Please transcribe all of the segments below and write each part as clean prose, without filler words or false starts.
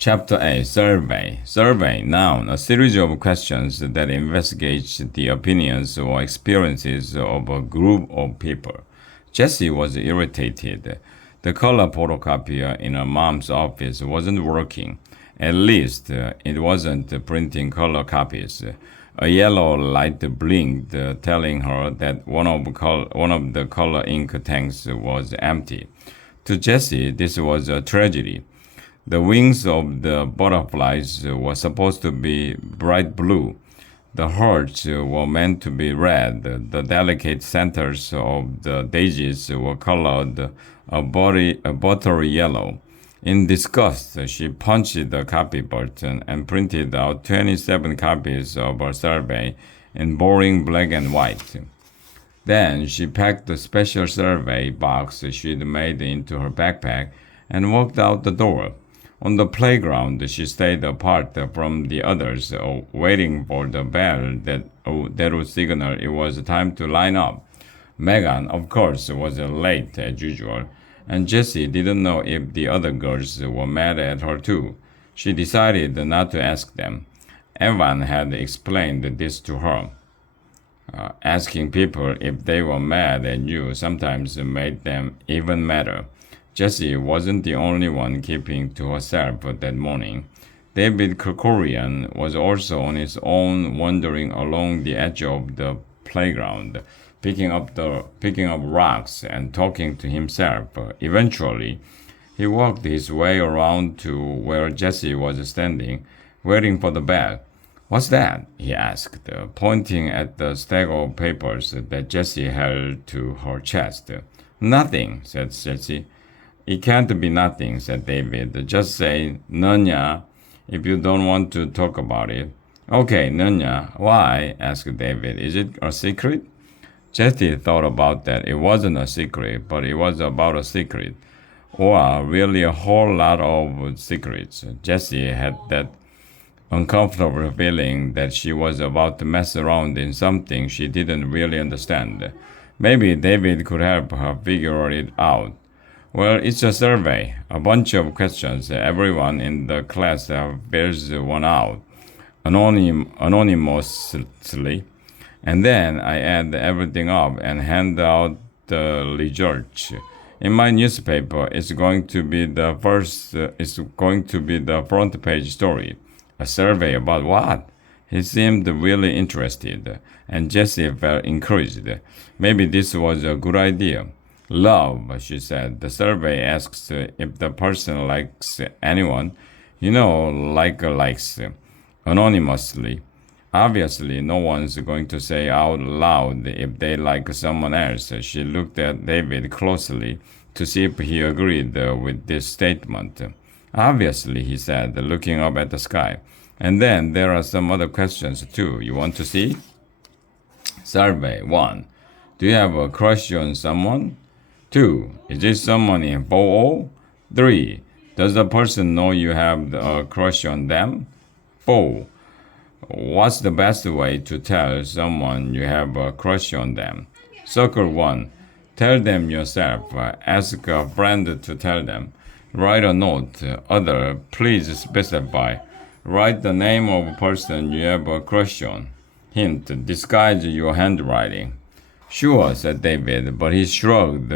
Chapter 8 Survey. Survey, noun, a series of questions that investigates the opinions or experiences of a group of people. Jessie was irritated. The color photocopier in her mom's office wasn't working. At least it wasn't printing color copies. A yellow light blinked, telling her that one of the color ink tanks was empty. To Jessie, this was a tragedy. The wings of the butterflies were supposed to be bright blue. The hearts were meant to be red. The delicate centers of the daisies were colored a buttery yellow. In disgust, she punched the copy button and printed out 27 copies of her survey in boring black and white. Then she packed the special survey box she'd made into her backpack and walked out the door. On the playground, she stayed apart from the others, waiting for the bell that would signal it was time to line up. Megan, of course, was late as usual, and Jessie didn't know if the other girls were mad at her too. She decided not to ask them. Evan had explained this to her. Asking people if they were mad at you sometimes made them even madder. Jessie wasn't the only one keeping to herself that morning. David Krikorian was also on his own, wandering along the edge of the playground, picking up rocks and talking to himself. Eventually, he walked his way around to where Jessie was standing, waiting for the bell. "What's that?" he asked, pointing at the stack of papers that Jessie held to her chest. "Nothing," said Jessie. "It can't be nothing," said David. "Just say Nanya if you don't want to talk about it." "Okay, Nanya. Why?" asked David. "Is it a secret?" Jessie thought about that. It wasn't a secret, but it was about a secret. Or really a whole lot of secrets. Jessie had that uncomfortable feeling that she was about to mess around in something she didn't really understand. Maybe David could help her figure it out. "Well, it's a survey, a bunch of questions. Everyone in the class fills one out, anonymously, and then I add everything up and hand out the results. In my newspaper, it's going to be the front page story." "A survey about what?" He seemed really interested, and Jessie felt encouraged. Maybe this was a good idea. "Love," she said. "The survey asks if the person likes anyone. Likes. Anonymously. Obviously, no one's going to say out loud if they like someone else." She looked at David closely to see if he agreed with this statement. "Obviously," he said, looking up at the sky. "And then there are some other questions too. You want to see?" Survey 1. Do you have a crush on someone? 2. Is this someone in 4? 3. Does the person know you have a crush on them? 4. What's the best way to tell someone you have a crush on them? Circle 1. Tell them yourself. Ask a friend to tell them. Write a note. Other, please specify. Write the name of a person you have a crush on. Hint, disguise your handwriting. "Sure," said David, but he shrugged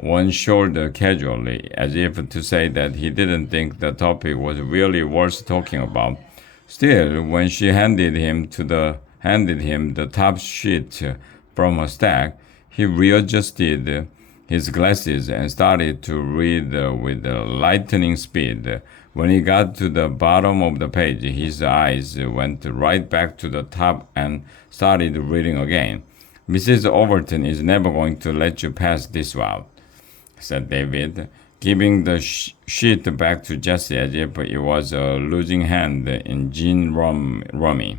one shoulder casually, as if to say that he didn't think the topic was really worth talking about. Still, when she handed him the top sheet from her stack, he readjusted his glasses and started to read with lightning speed. When he got to the bottom of the page, his eyes went right back to the top and started reading again. "Mrs. Overton is never going to let you pass this route," said David, giving the sheet back to Jessie as if it was a losing hand in gin rummy.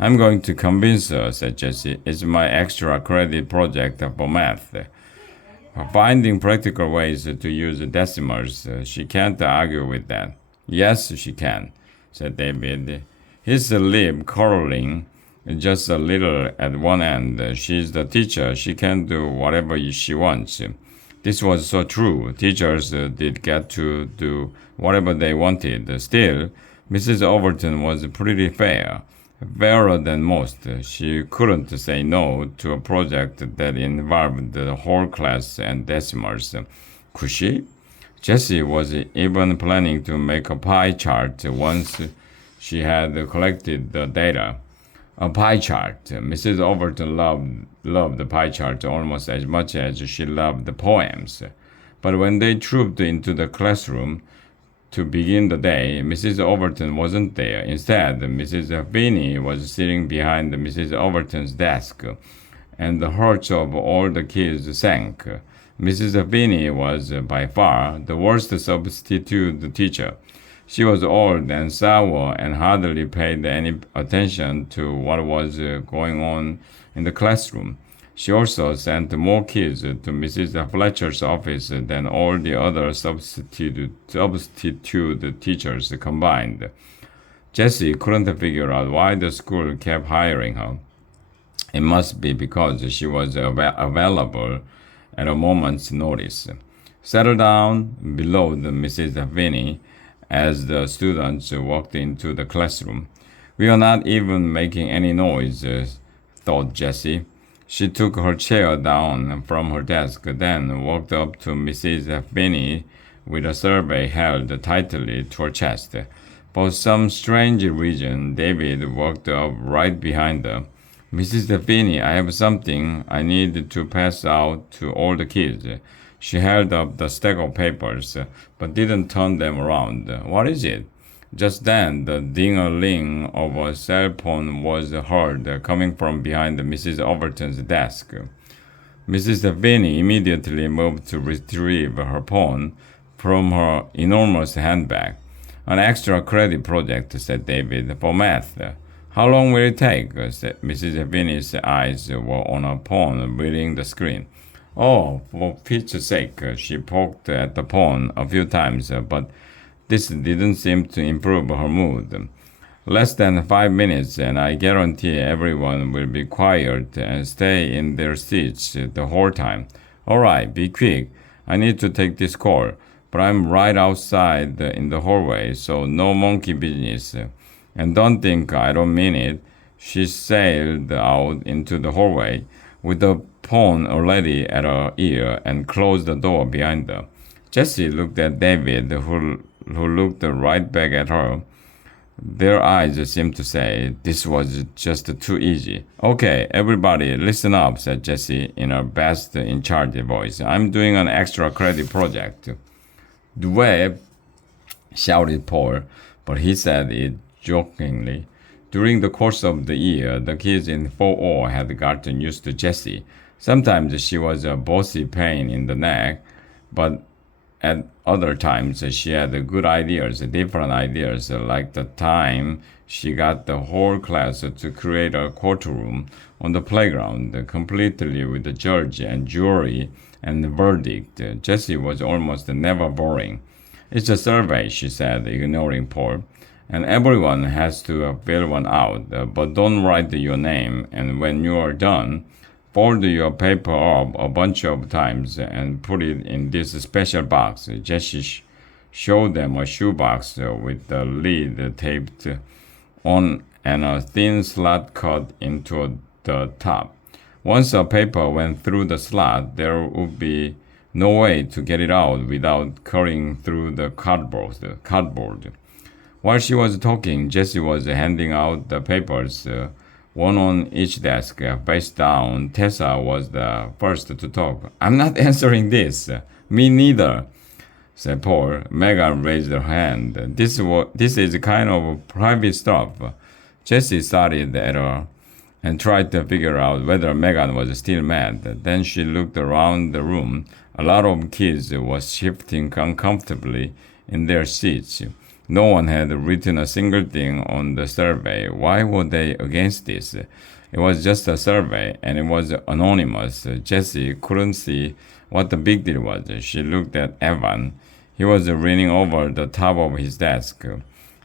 "I'm going to convince her," said Jessie. "It's my extra credit project for math." Finding practical ways to use decimals, she can't argue with that. "Yes, she can," said David, his lip curling just a little at one end. "She's the teacher. She can do whatever she wants." This was so true. Teachers did get to do whatever they wanted. Still, Mrs. Overton was pretty fair, fairer than most. She couldn't say no to a project that involved the whole class and decimals. Could she? Jessie was even planning to make a pie chart once she had collected the data. A pie chart. Mrs. Overton loved the pie chart almost as much as she loved the poems. But when they trooped into the classroom to begin the day, Mrs. Overton wasn't there. Instead, Mrs. Finney was sitting behind Mrs. Overton's desk, and the hearts of all the kids sank. Mrs. Finney was by far the worst substitute teacher. She was old and sour and hardly paid any attention to what was going on in the classroom. She also sent more kids to Mrs. Fletcher's office than all the other substitute teachers combined. Jessie couldn't figure out why the school kept hiring her. It must be because she was available at a moment's notice. Settle down, bellowed Mrs. Finney as the students walked into the classroom. We are not even making any noise, thought Jessie. She took her chair down from her desk, then walked up to Mrs. Finney with a survey held tightly to her chest. For some strange reason, David walked up right behind her. Mrs. Finney, I have something I need to pass out to all the kids. She held up the stack of papers, but didn't turn them around. What is it? Just then, the ding-a-ling of a cell phone was heard coming from behind Mrs. Overton's desk. Mrs. Finney immediately moved to retrieve her phone from her enormous handbag. An extra credit project, said David, for math. How long will it take? Said Mrs. Finney's eyes were on her phone, reading the screen. Oh, for Pete's sake, she poked at the phone a few times, but this didn't seem to improve her mood. Less than 5 minutes, and I guarantee everyone will be quiet and stay in their seats the whole time. All right, be quick. I need to take this call, but I'm right outside in the hallway, so no monkey business. And don't think I don't mean it. She sailed out into the hallway with the phone already at her ear and closed the door behind her. Jessie looked at David, who looked right back at her. Their eyes seemed to say, this was just too easy. Okay, everybody, listen up, said Jessie in her best in-charge voice. I'm doing an extra credit project. Dweb, shouted Paul, but he said it jokingly. During the course of the year, the kids in 4O had gotten used to Jessie. Sometimes she was a bossy pain in the neck, but at other times she had good ideas, different ideas, like the time she got the whole class to create a courtroom on the playground, completely with the judge and jury and the verdict. Jessie was almost never boring. It's a survey, she said, ignoring Paul. And everyone has to fill one out, but don't write your name, and when you are done, fold your paper up a bunch of times and put it in this special box. Jessie showed them a shoebox with the lid taped on and a thin slot cut into the top. Once a paper went through the slot, there would be no way to get it out without cutting through the cardboard. While she was talking, Jessie was handing out the papers, one on each desk, face down. Tessa was the first to talk. I'm not answering this. Me neither, said Paul. Megan raised her hand. This is kind of private stuff. Jessie started at her and tried to figure out whether Megan was still mad. Then she looked around the room. A lot of kids were shifting uncomfortably in their seats. No one had written a single thing on the survey. Why were they against this? It was just a survey, and it was anonymous. Jessie couldn't see what the big deal was. She looked at Evan. He was leaning over the top of his desk,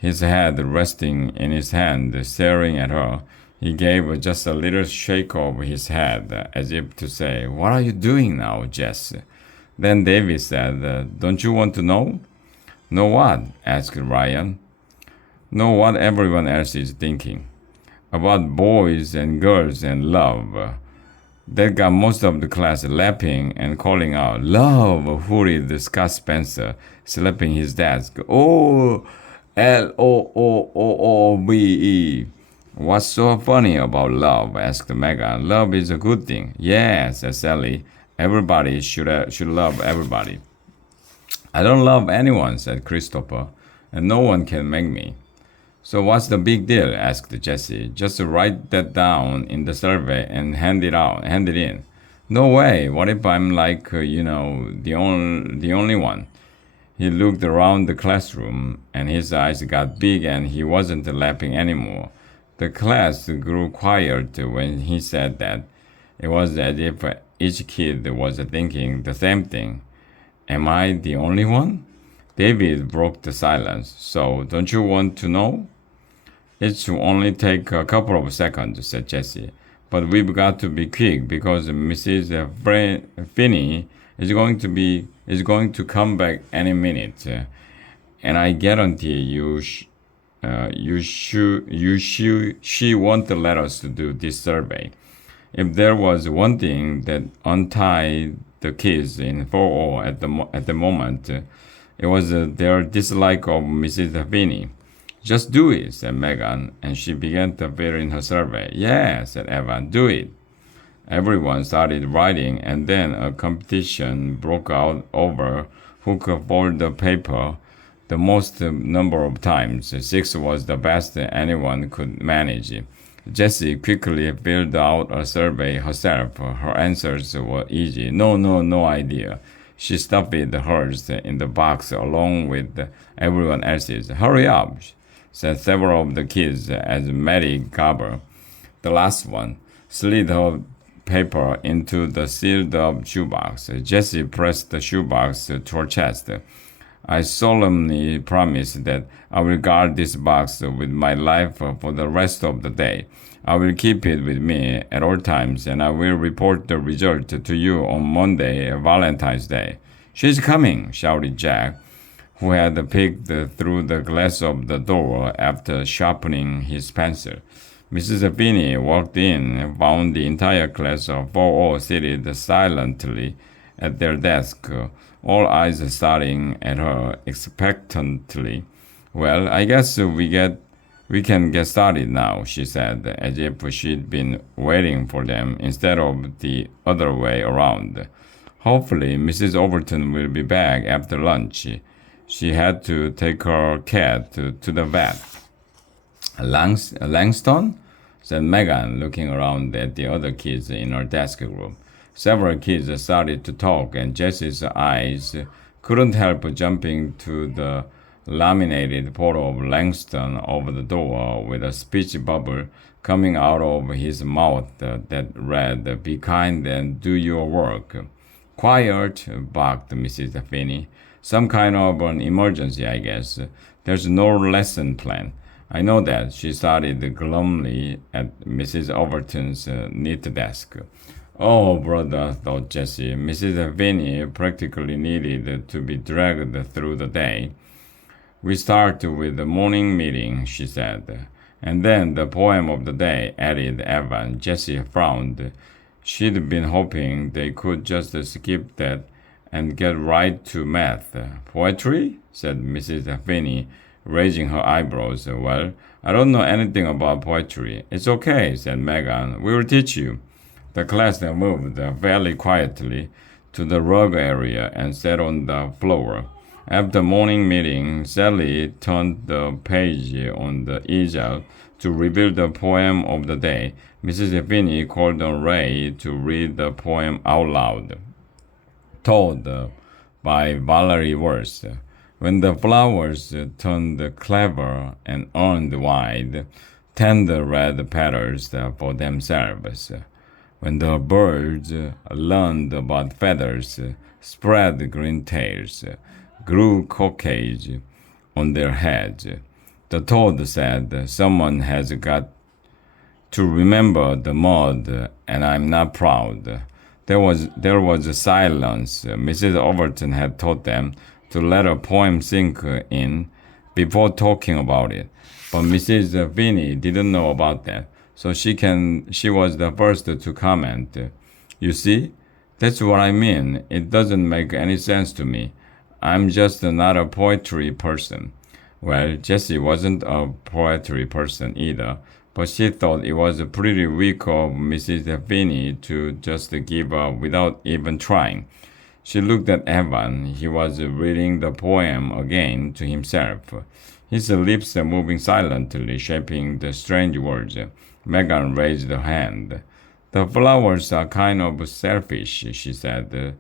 his head resting in his hand, staring at her. He gave just a little shake of his head, as if to say, What are you doing now, Jess? Then David said, don't you want to know? Know what? Asked Ryan. Know what everyone else is thinking. About boys and girls and love. That got most of the class laughing and calling out, "Love!" hurried Scott Spencer, slapping his desk. "Oh, LOOOOBE. What's so funny about love?" asked Megan. "Love is a good thing." "Yes," said Sally. "Everybody should love everybody." "I don't love anyone," said Christopher, "and no one can make me." "So what's the big deal?" asked Jesse. "Just write that down in the survey and hand it in." "No way. What if I'm like, the only one?" He looked around the classroom and his eyes got big and he wasn't laughing anymore. The class grew quiet when he said that. It was as if each kid was thinking the same thing. Am I the only one? David broke the silence. "So, don't you want to know?" "It should only take a couple of seconds," said Jesse. "But we've got to be quick because Mrs. Finney is going to come back any minute, and I guarantee she won't let us do this survey." If there was one thing that untied the kids in 4 at the moment, it was their dislike of Mrs. Finney. "Just do it," said Megan, and she began to fill in her survey. "Yeah," said Evan, "do it." Everyone started writing, and then a competition broke out over who could fold the paper the most number of times. 6 was the best anyone could manage. Jessie quickly filled out a survey herself. Her answers were easy. No idea. She stuffed hers in the box along with everyone else's. "Hurry up," said several of the kids as Maddie Garber, the last one, slid her paper into the sealed-up shoebox. Jessie pressed the shoebox to her chest. "I solemnly promise that I will guard this box with my life for the rest of the day. I will keep it with me at all times, and I will report the result to you on Monday, Valentine's Day." "She's coming!" shouted Jack, who had peeked through the glass of the door after sharpening his pencil. Mrs. Finney walked in and found the entire class of 4 seated silently at their desk, all eyes staring at her expectantly. "Well, I guess we can get started now," she said, as if she'd been waiting for them instead of the other way around. "Hopefully, Mrs. Overton will be back after lunch. She had to take her cat to the vet." "Langston?" said Megan, looking around at the other kids in her desk group. Several kids started to talk, and Jesse's eyes couldn't help jumping to the laminated photo of Langston over the door with a speech bubble coming out of his mouth that read, "Be kind and do your work." "Quiet," barked Mrs. Finney. "Some kind of an emergency, I guess. There's no lesson plan." "I know that," she started glumly at Mrs. Overton's neat desk. "Oh, brother," thought Jessie. Mrs. Finney practically needed to be dragged through the day. "We start with the morning meeting," she said. "And then the poem of the day," added Evan. Jessie frowned. She'd been hoping they could just skip that and get right to math. "Poetry?" said Mrs. Finney, raising her eyebrows. "Well, I don't know anything about poetry." "It's okay," said Megan. "We will teach you." The class moved fairly quietly to the rug area and sat on the floor. After morning meeting, Sally turned the page on the easel to reveal the poem of the day. Mrs. Finney called on Ray to read the poem out loud. Told by Valerie Worth. When the flowers turned clever and earned wide, tender red petals for themselves. When the birds learned about feathers, spread green tails, grew cockades on their heads. The toad said, "Someone has got to remember the mud, and I'm not proud." There was a silence. Mrs. Overton had taught them to let a poem sink in before talking about it, but Mrs. Finney didn't know about that, so she was the first to comment. You see, that's what I mean. It doesn't make any sense to me. I'm just not a poetry person. Well, Jessie wasn't a poetry person either, but she thought it was pretty weak of Mrs. Finney to just give up without even trying. She looked at Evan. He was reading the poem again to himself, his lips moving silently, shaping the strange words. Megan raised her hand. The flowers are kind of selfish, she said.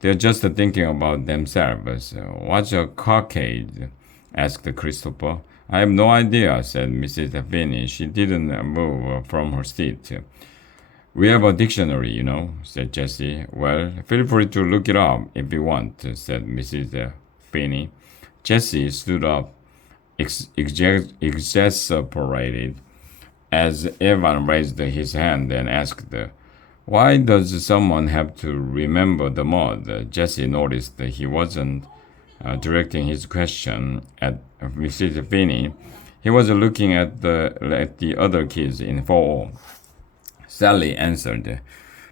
They're just thinking about themselves. What's a cockade? Asked Christopher. I have no idea, said Mrs. Finney. She didn't move from her seat. We have a dictionary, said Jessie. Well, feel free to look it up if you want, said Mrs. Finney. Jessie stood up, exasperated, as Evan raised his hand and asked, why does someone have to remember the mud? Jessie noticed that he wasn't directing his question at Mrs. Finney. He was looking at the other kids in 4O. Sally answered,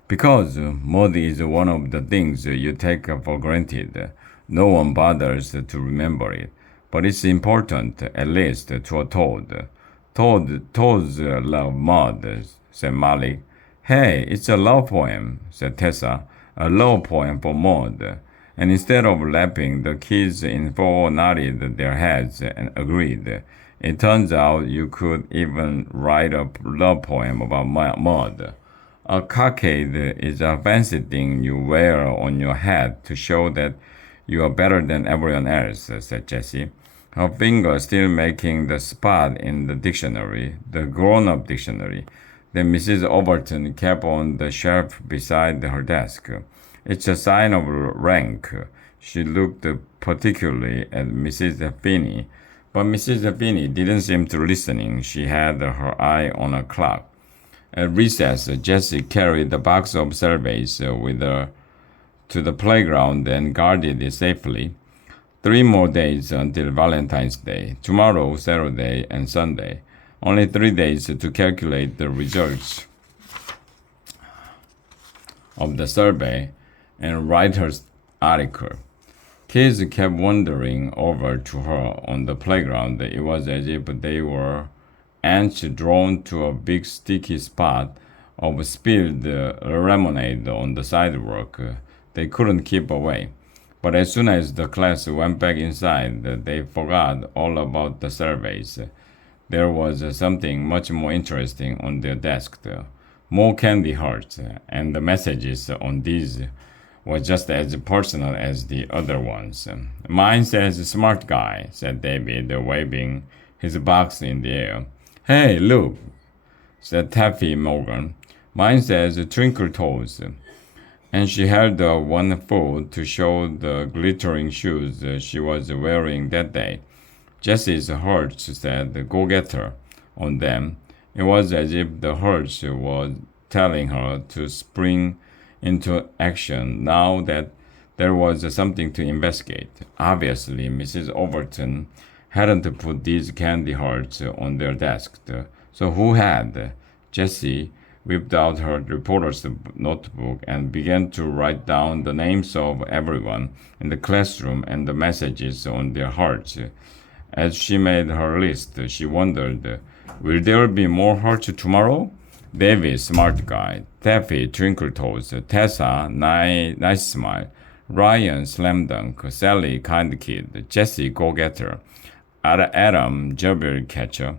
because mud is one of the things you take for granted. No one bothers to remember it, but it's important, at least to a toad. Toads love mud, said Molly. Hey, it's a love poem, said Tessa. A love poem for mud. And instead of laughing, the kids in 4 nodded their heads and agreed. It turns out you could even write a love poem about mud. A cockade is a fancy thing you wear on your head to show that you are better than everyone else, said Jessie, her finger still making the spot in the dictionary, the grown-up dictionary. Then Mrs. Overton kept on the shelf beside her desk. It's a sign of rank. She looked particularly at Mrs. Finney, but Mrs. Finney didn't seem to listening. She had her eye on a clock. At recess, Jessie carried the box of surveys with her to the playground and guarded it safely. 3 more days until Valentine's Day. Tomorrow, Saturday, and Sunday. Only 3 days to calculate the results of the survey and write her article. Kids kept wandering over to her on the playground. It was as if they were ants drawn to a big sticky spot of spilled lemonade on the sidewalk. They couldn't keep away. But as soon as the class went back inside, they forgot all about the surveys. There was something much more interesting on their desk. More candy hearts, and the messages on these were just as personal as the other ones. Mine says smart guy, said David, waving his box in the air. Hey, look, said Taffy Morgan. Mine says twinkle toes. And she held one foot to show the glittering shoes she was wearing that day. Jessie's heart said go get her on them. It was as if the heart was telling her to spring into action now that there was something to investigate. Obviously, Mrs. Overton hadn't put these candy hearts on their desk. So who had? Jessie whipped out her reporter's notebook and began to write down the names of everyone in the classroom and the messages on their hearts. As she made her list, she wondered, will there be more hearts tomorrow? David, smart guy. Taffy, twinkle toes. Tessa, nice smile. Ryan, slam dunk. Sally, kind kid. Jessie, go-getter. Adam, jobber catcher.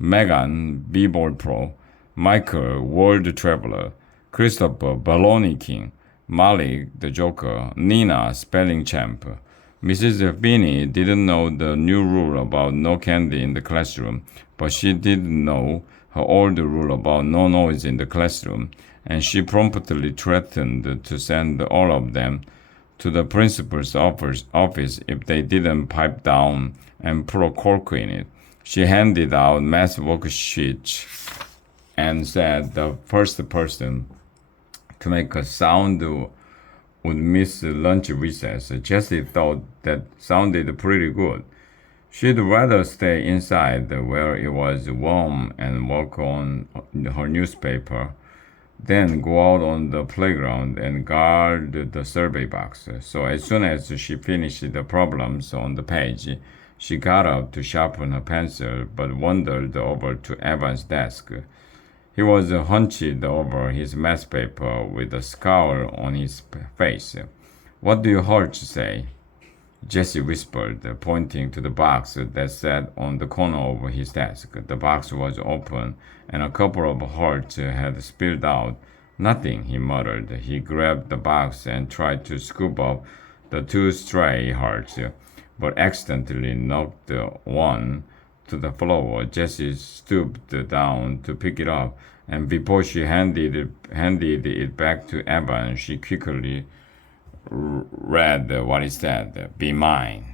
Megan, b-ball pro. Michael, world traveler. Christopher, baloney king. Molly, the joker. Nina, spelling champ. Mrs. Finney didn't know the new rule about no candy in the classroom, but she did know her old rule about no noise in the classroom, and she promptly threatened to send all of them to the principal's office if they didn't pipe down and put a cork in it. She handed out math worksheets and said the first person to make a sound would miss lunch recess. Jessie thought that sounded pretty good. She'd rather stay inside where it was warm and work on her newspaper than go out on the playground and guard the survey box. So as soon as she finished the problems on the page, she got up to sharpen her pencil but wandered over to Evan's desk. He was hunched over his math paper with a scowl on his face. "What do you Hurch say?" Jesse whispered, pointing to the box that sat on the corner of his desk. The box was open, and a couple of hearts had spilled out. "Nothing," he muttered. He grabbed the box and tried to scoop up the two stray hearts, but accidentally knocked one to the floor. Jessie stooped down to pick it up, and before she handed it back to Evan, she quickly read what it said: "Be mine."